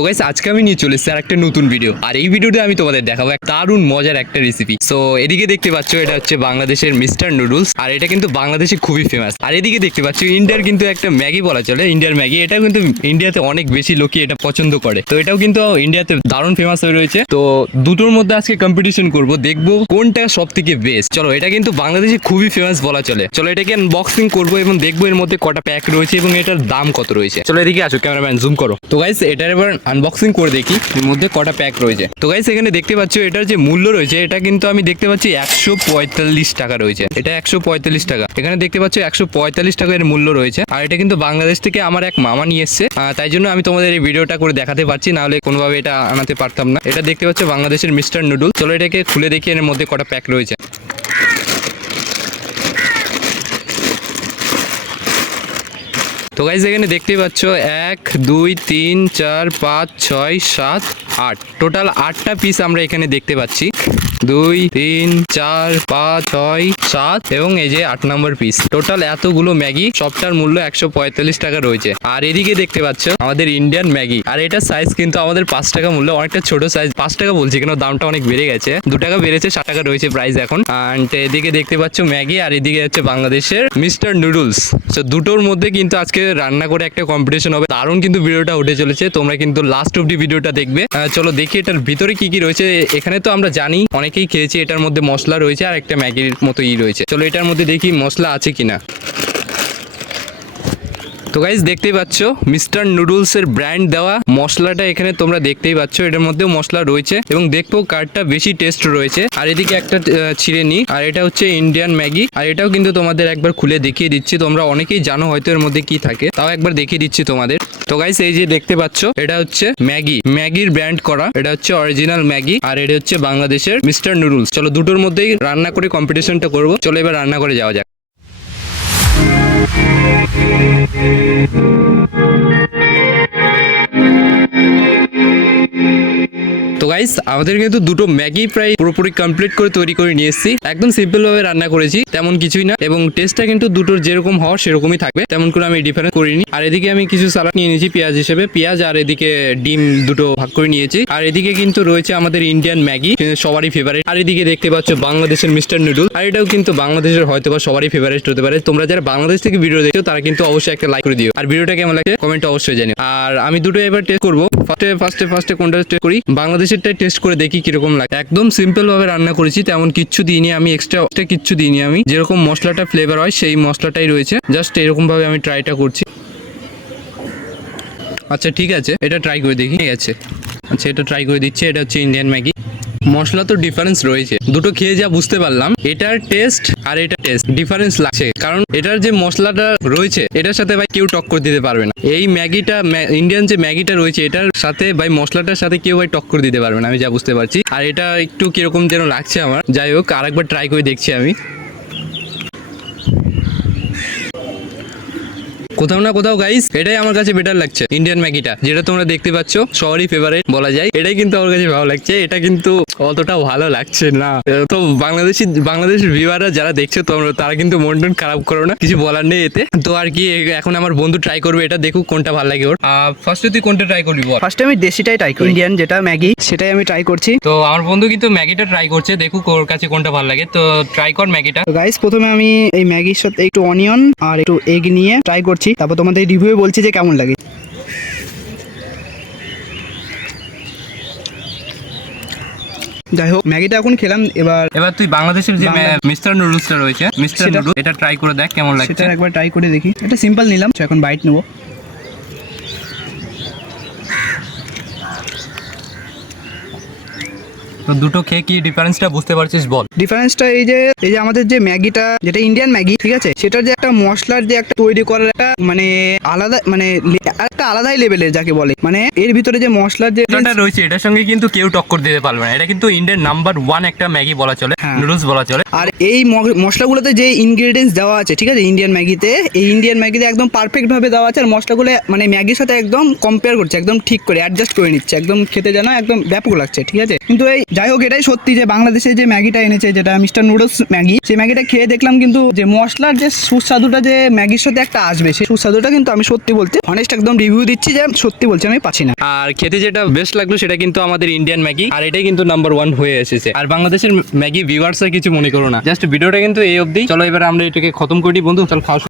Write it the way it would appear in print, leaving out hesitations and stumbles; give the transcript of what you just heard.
তো গাইস আজকে আমি নিয়ে চলে এসেছি আর একটা নতুন ভিডিও। আর এই ভিডিওতে আমি তোমাদের দেখাবো এক দারুণ মজার একটা রেসিপি। সো এদিকে দেখতে পাচ্ছ এটা হচ্ছে বাংলাদেশের মিস্টার নুডলস, আর এটা কিন্তু বাংলাদেশে খুবই ফেমাস। আর এদিকে দেখতে পাচ্ছ ইন্ডিয়ার কিন্তু একটা ম্যাগি বলা চলে, ইন্ডিয়ার ম্যাগি। এটাও কিন্তু ইন্ডিয়াতে অনেক বেশি লোকই এটা পছন্দ করে, তো এটাও কিন্তু ইন্ডিয়াতে দারুণ ফেমাস হয়ে রয়েছে। তো দুটোর মধ্যে আজকে কম্পিটিশন করব, দেখবো কোনটা সব থেকে বেস্ট। চলো, এটা কিন্তু বাংলাদেশে খুবই ফেমাস বলা চলে। চলো এটাকে আনবক্সিং করবো এবং দেখবো এর মধ্যে কটা প্যাক রয়েছে এবং এটার দাম কত রয়েছে। চলো এদিকে আসো, ক্যামেরাম্যান জুম করো। তো গাইস এটার এবার আনবক্সিং করে দেখি এর মধ্যে কটা প্যাক রয়েছে। তো গাইস এখানে দেখতে পাচ্ছ এটার যে মূল্য রয়েছে, এটা কিন্তু আমি দেখতে পাচ্ছি 145 টাকা রয়েছে। এটা 145 টাকা। এখানে দেখতে পাচ্ছ 145 টাকা এর মূল্য রয়েছে। আর এটা কিন্তু বাংলাদেশ থেকে আমার এক মামা নিয়ে এসছে, তাই জন্য আমি তোমাদের এই ভিডিওটা করে দেখাতে পারছি, নাহলে কোনোভাবে এটা আনাতে পারতাম না। এটা দেখতে পাচ্ছ বাংলাদেশের মিস্টার নুডলস। চলো এটাকে খুলে দেখি এর মধ্যে কটা প্যাক রয়েছে। তো গাইস এখানে দেখতেই পাচ্ছ 1 2 3 4 5 6 7 8 টোটাল 8টা পিস আমরা এখানে দেখতে পাচ্ছি। 2 3 4 5 6 7 এবং এই যে 8 নম্বর পিস। টোটাল এতগুলো ম্যাগি, সবটার মূল্য 145 টাকা রয়েছে। আর এদিকে দেখতে পাচ্ছ আমাদের ইন্ডিয়ান ম্যাগি, আর এটা সাইজ কিন্তু আমাদের 5 টাকা মূল্য, অনেকটা ছোট সাইজ। 5 টাকা বলছি কেন, দামটা অনেক বেড়ে গেছে, 2 টাকা বেড়েছে, 7 টাকা রয়েছে প্রাইস এখন। অ্যান্ড এদিকে দেখতে পাচ্ছ ম্যাগি, আর এদিকে হচ্ছে বাংলাদেশের মিস্টার নুডলস। তো দুটোর মধ্যে কিন্তু আজকে রান্না করে একটা কম্পিটিশন হবে। দারুণ কিন্তু ভিডিওটা উঠে চলেছে, তোমরা কিন্তু লাস্ট অব্দি ভিডিওটা দেখবে। চলো দেখি এটার ভিতরে কি কি রয়েছে। এখানে তো আমরা জানি, অনেকেই খেয়েছি, এটার মধ্যে মশলা রয়েছে আর একটা ম্যাগির মতো রয়েছে। চলো এটার মধ্যে দেখি মশলা আছে কিনা। তো গাইস দেখতেই পাচ্ছ মিস্টার নুডলস এর ব্র্যান্ড দেওয়া মশলাটা এখানে তোমরা দেখতেই পাচ্ছ, এটার মধ্যেও মশলা রয়েছে এবং দেখবো কারটা বেশি টেস্ট রয়েছে। আর এদিকে একটা ছিঁড়ে নি, আর এটা হচ্ছে ইন্ডিয়ান ম্যাগি। আর এটাও কিন্তু তোমাদের একবার খুলে দেখিয়ে দিচ্ছি, তোমরা অনেকেই জানো হয়তো এর মধ্যে কি থাকে, তাও একবার দেখিয়ে দিচ্ছি তোমাদের। তো গাইস এই যে দেখতে পাচ্ছ এটা হচ্ছে ম্যাগির ব্র্যান্ড করা, এটা হচ্ছে অরিজিনাল ম্যাগি, আর এটা হচ্ছে বাংলাদেশের মিস্টার নুডলস। চলো দুটোর মধ্যেই রান্না করে কম্পিটিশনটা করবো। চলো এবার রান্না করে যাওয়া যাক। তো গাইস আমাদের কিন্তু দুটো ম্যাগি প্রায় পুরোপুরি কমপ্লিট করে তৈরি করে নিয়ে এসেছি। একদম সিম্পল ভাবে রান্না করেছি, তেমন কিছুই না, এবং টেস্টটা কিন্তু দুটোর যেরকম হওয়ার সেরকমই থাকবে, তেমন করে আমি ডিফারেন্স করিনি। আর এদিকে আমি কিছু সালাদ নিয়ে নিয়েছি পেঁয়াজ হিসেবে, পেঁয়াজ, আর এদিকে ডিম দুটো ভাগ করে নিয়েছি। আর এদিকে কিন্তু রয়েছে আমাদের ইন্ডিয়ান ম্যাগি, সবারই ফেভারিট। আর এদিকে দেখতে পাচ্ছ বাংলাদেশের মিস্টার নুডল, আর এটাও কিন্তু বাংলাদেশের হয়তোবা সবারই ফেভারিট হতে পারে। তোমরা যারা বাংলাদেশ থেকে ভিডিও দেখছো তারা কিন্তু অবশ্যই একটা লাইক করে দিও, আর ভিডিওটা কেমন লাগে কমেন্টে অবশ্যই জানিও। আর আমি দুটো এবার টেস্ট করবো। ফার্স্টে কোনটা টেস্ট করি, বাংলাদেশেরটাই টেস্ট করে দেখি কিরকম লাগে। একদম সিম্পল ভাবে রান্না করেছি, তেমন কিচ্ছু দিইনি আমি, এক্সট্রা কিচ্ছু দিইনি আমি। যেরকম মশলাটা ফ্লেভার হয় সেই মশলাটাই রয়েছে, জাস্ট এরকম ভাবে আমি ট্রাইটা করছি। আচ্ছা ঠিক আছে, এটা ট্রাই করে দেখি। ঠিক আছে, আচ্ছা এটা ট্রাই করে দিচ্ছি। এটা হচ্ছে ইন্ডিয়ান ম্যাগি। মশলা তো ডিফারেন্স রয়েছে, দুটো খেয়ে যা বুঝতে পারলাম, এটার টেস্ট আর এটা টেস্ট ডিফারেন্স লাগছে, কারণ এটার যে মশলাটা রয়েছে এটার সাথে ভাই কেউ টক্কর দিতে পারবে না। এই ম্যাগিটা, ইন্ডিয়ান যে ম্যাগিটা রয়েছে এটার সাথে ভাই মশলাটার সাথে কেউ ভাই টক্কর দিতে পারবে না, আমি যা বুঝতে পারছি। আর এটা একটু কিরকম যেন লাগছে আমার। যাই হোক, আরেকবার ট্রাই করে দেখছি আমি। কোথাও না কোথাও গাইস এটাই আমার কাছে বেটার লাগছে, ইন্ডিয়ান ম্যাগিটা, যেটা তোমরা দেখতে পাচ্ছ সবারই ফেভারিট বলা যায়। এটাই কিন্তু আমার কাছে ভালো লাগছে, এটা কিন্তু অতটা ভালো লাগছে না। তো বাংলাদেশের ভিউয়াররা যারা দেখছো তোমরা, তারা কিন্তু মন টন খারাপ করো না, কিছু বলার নেই এতে। তো আর কি, এখন আমার বন্ধু ট্রাই করবে, এটা দেখুক কোনটা ভালো লাগে ওর। ফার্স্টে তুই কোনটা ট্রাই করবি বল? ফার্স্টে আমি দেশিটাই ট্রাই করি, ইন্ডিয়ান যেটা ম্যাগি সেটাই আমি ট্রাই করছি। তো আমার বন্ধু কিন্তু ম্যাগিটা ট্রাই করছে, দেখুক ওর কাছে কোনটা ভালো লাগে। তো ট্রাই কর ম্যাগিটা। তো গাইস প্রথমে আমি এই ম্যাগির সাথে একটু অনিয়ন আর একটু এগ নিয়ে ট্রাই করছি, তারপর তোমাদের রিভিউ বলছি যে কেমন লাগে। যাই হোক, ম্যাগিটা এখন খেলাম। এবার তুই বাংলাদেশের যে মিস্টার নুডলসটা রয়েছে, মিস্টার নুডলস, এটা ট্রাই করে দেখ কেমন লাগছে। সেটা একবার ট্রাই করে দেখি। এটা সিম্পল নিলাম, এখন বাইট নেবো। তো দুটো খেয়ে কি ডিফারেন্সটা বুঝতে পারছিস বল? ডিফারেন্সটা এই যে আমাদের যে ম্যাগিটা, যেটা ইন্ডিয়ান ম্যাগি, ঠিক আছে, সেটার যে একটা মশলার যে একটা তৈরি করার একটা মানে আলাদা, মানে একটা আলাদাই লেভেলের যাকে বলে, মানে এর ভিতরে যে মশলার যে রয়েছে এটার সঙ্গে কিন্তু কেউ টক্কর দিতে পারবে না। এটা কিন্তু ইন্ডিয়ান নাম্বার 1 একটা ম্যাগি বলা চলে, নুডলস বলা চলে। আর এই মশলাগুলোতে যে ইনগ্রেডিয়েন্টস দেওয়া আছে, ঠিক আছে, ইন্ডিয়ান ম্যাগিতে, এই ইন্ডিয়ান ম্যাগিতে একদম পারফেক্ট ভাবে দেওয়া আছে। আর মশলাগুলো মানে ম্যাগির সাথে একদম কম্পেয়ার করছে, একদম ঠিক করে অ্যাডজাস্ট করে নিচ্ছে, একদম খেতে যেন একদম ব্যাপক লাগছে, ঠিক আছে। কিন্তু এই যাই হোক, এটাই সত্যি যে বাংলাদেশে যে ম্যাগিটা এনেছে, যেটা মিস্টার নুডলস ম্যাগি, সেই ম্যাগিটা খেয়ে দেখলাম কিন্তু যে মশলার যে সুস্বাদুটা যে ম্যাগির সাথে একটা আসবে, সেই সুস্বাদুটা কিন্তু আমি সত্যি বলতে অনেস্ট একদম রিভিউ দিচ্ছি যে সত্যি বলছি আমি পাচ্ছি না। আর খেতে যেটা বেস্ট লাগলো সেটা কিন্তু আমাদের ইন্ডিয়ান ম্যাগি, আর এটাই কিন্তু নাম্বার 1 হয়ে এসেছে। আর বাংলাদেশের ম্যাগি ভিউয়ার্সরা কিছু মনে করো না, জাস্ট ভিডিওটা কিন্তু এই অবধি। চলো এবার আমরা এটাকে খতম করি বন্ধু, চল খাওয়া